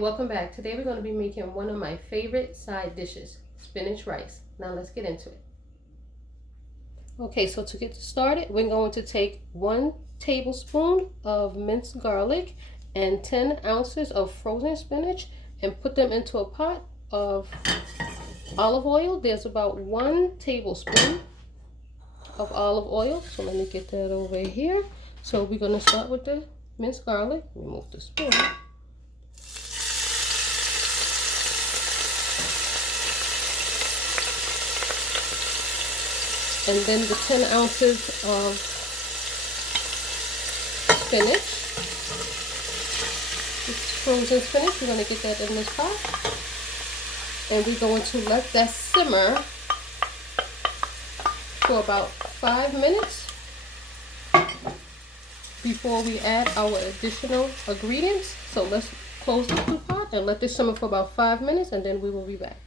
and welcome back. Today we're going to be making one of my favorite side dishes, spinach rice. Now let's get into it. Okay, so to get started, we're going to take 1 tablespoon of minced garlic and 10 ounces of frozen spinach and put them into a pot of olive oil. There's about 1 tablespoon of olive oil. So let me get that over here. So we're going to start with the minced garlic. Remove the spoon. And then the 10 ounces of spinach. It's frozen spinach. We're going to get that in this pot. And we're going to let that simmer for about 5 minutes before we add our additional ingredients. So let's close the pot and let this simmer for about 5 minutes, and then we will be back.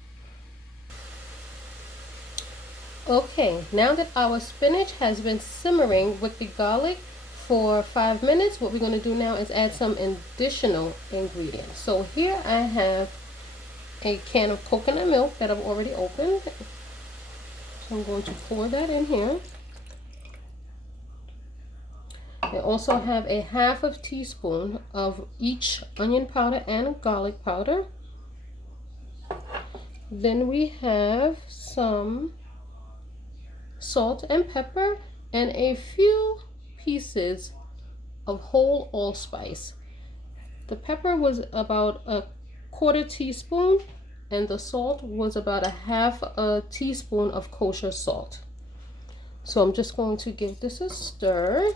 Okay, now that our spinach has been simmering with the garlic for 5 minutes, what we're going to do now is add some additional ingredients. So here I have a can of coconut milk that I've already opened. So I'm going to pour that in here. I also have a ½ teaspoon of each onion powder and garlic powder. Then we have some salt and pepper and a few pieces of whole allspice. The pepper was about a ¼ teaspoon and the salt was about a ½ teaspoon of kosher salt. So I'm just going to give this a stir.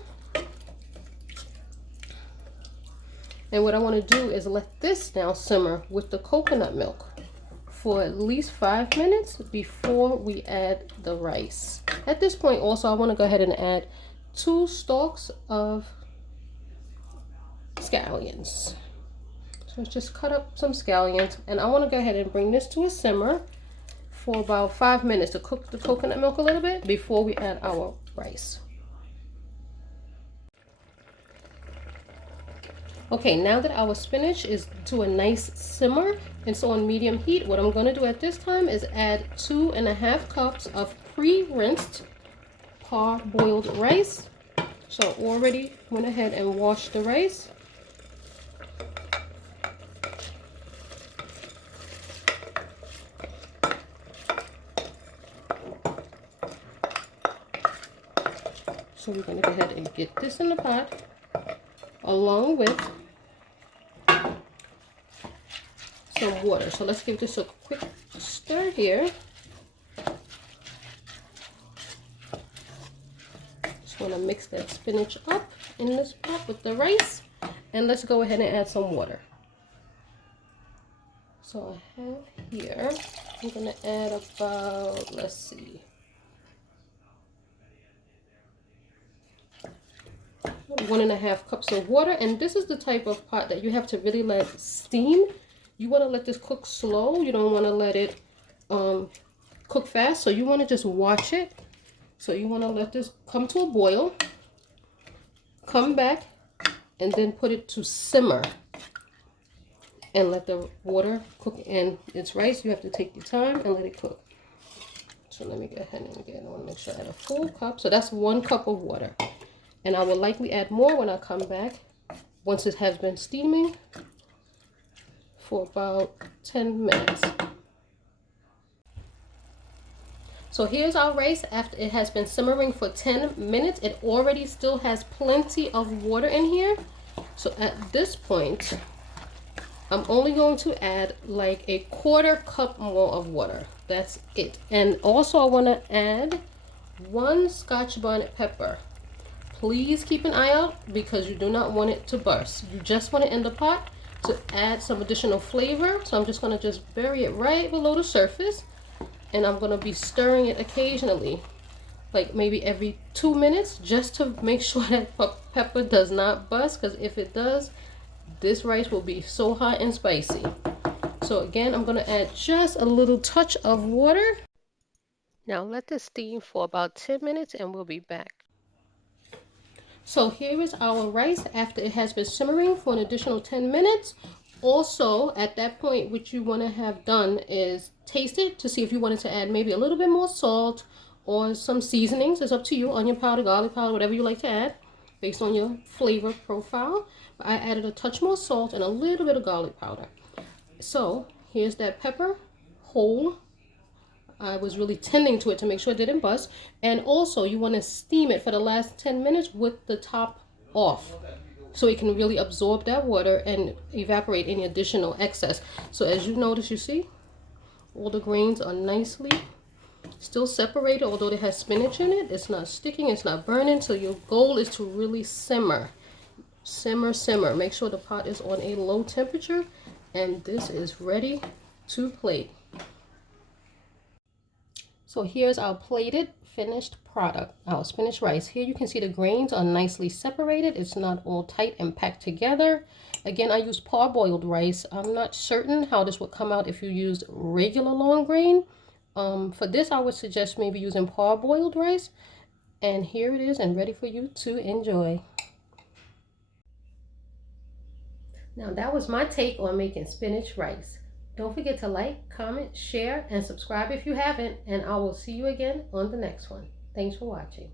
And what I want to do is let this now simmer with the coconut milk for at least 5 minutes before we add the rice. At this point also I want to go ahead and add 2 stalks of scallions. So just cut up some scallions, and I want to go ahead and bring this to a simmer for about 5 minutes to cook the coconut milk a little bit before we add our rice. Okay, now that our spinach is to a nice simmer, and so on medium heat, what I'm going to do at this time is add 2½ cups of pre-rinsed parboiled rice. So I already went ahead and washed the rice. So we're going to go ahead and get this in the pot along with some water. So let's give this a quick stir here. Just want to mix that spinach up in this pot with the rice, and let's go ahead and add some water. So I have here, I'm going to add about, let's see, 1½ cups of water. And this is the type of pot that you have to really let steam. You want to let this cook slow. You don't want to let it cook fast. So you want to just watch it. So you want to let this come to a boil, come back, and then put it to simmer and let the water cook in its rice. You have to take your time and let it cook. So let me go ahead and again, I want to make sure I add a full cup. So that's 1 cup of water. And I will likely add more when I come back once it has been steaming for about 10 minutes. So here's our rice after it has been simmering for 10 minutes. It already still has plenty of water in here. So at this point, I'm only going to add like a ¼ cup more of water. That's it. And also I want to add 1 Scotch bonnet pepper. Please keep an eye out because you do not want it to burst. You just want it in the pot to add some additional flavor. So I'm just going to just bury it right below the surface, and I'm going to be stirring it occasionally, like maybe every 2 minutes, just to make sure that pepper does not bust, because if it does, this rice will be so hot and spicy. So again, I'm going to add just a little touch of water. Now let this steam for about 10 minutes and we'll be back. So here is our rice after it has been simmering for an additional 10 minutes. Also, at that point, what you want to have done is taste it to see if you wanted to add maybe a little bit more salt or some seasonings. It's up to you, onion powder, garlic powder, whatever you like to add based on your flavor profile. But I added a touch more salt and a little bit of garlic powder. So here's that pepper, whole. I was really tending to it to make sure it didn't bust. And also you want to steam it for the last 10 minutes with the top off, so it can really absorb that water and evaporate any additional excess. So as you notice, you see, all the grains are nicely still separated, although it has spinach in it. It's not sticking, it's not burning. So your goal is to really simmer. Make sure the pot is on a low temperature, and this is ready to plate. So here's our plated finished product, our spinach rice. Here you can see the grains are nicely separated. It's not all tight and packed together. Again, I used parboiled rice. I'm not certain how this would come out if you used regular long grain. For this, I would suggest maybe using parboiled rice. And here it is and ready for you to enjoy. Now that was my take on making spinach rice. Don't forget to like, comment, share, and subscribe if you haven't, and I will see you again on the next one. Thanks for watching.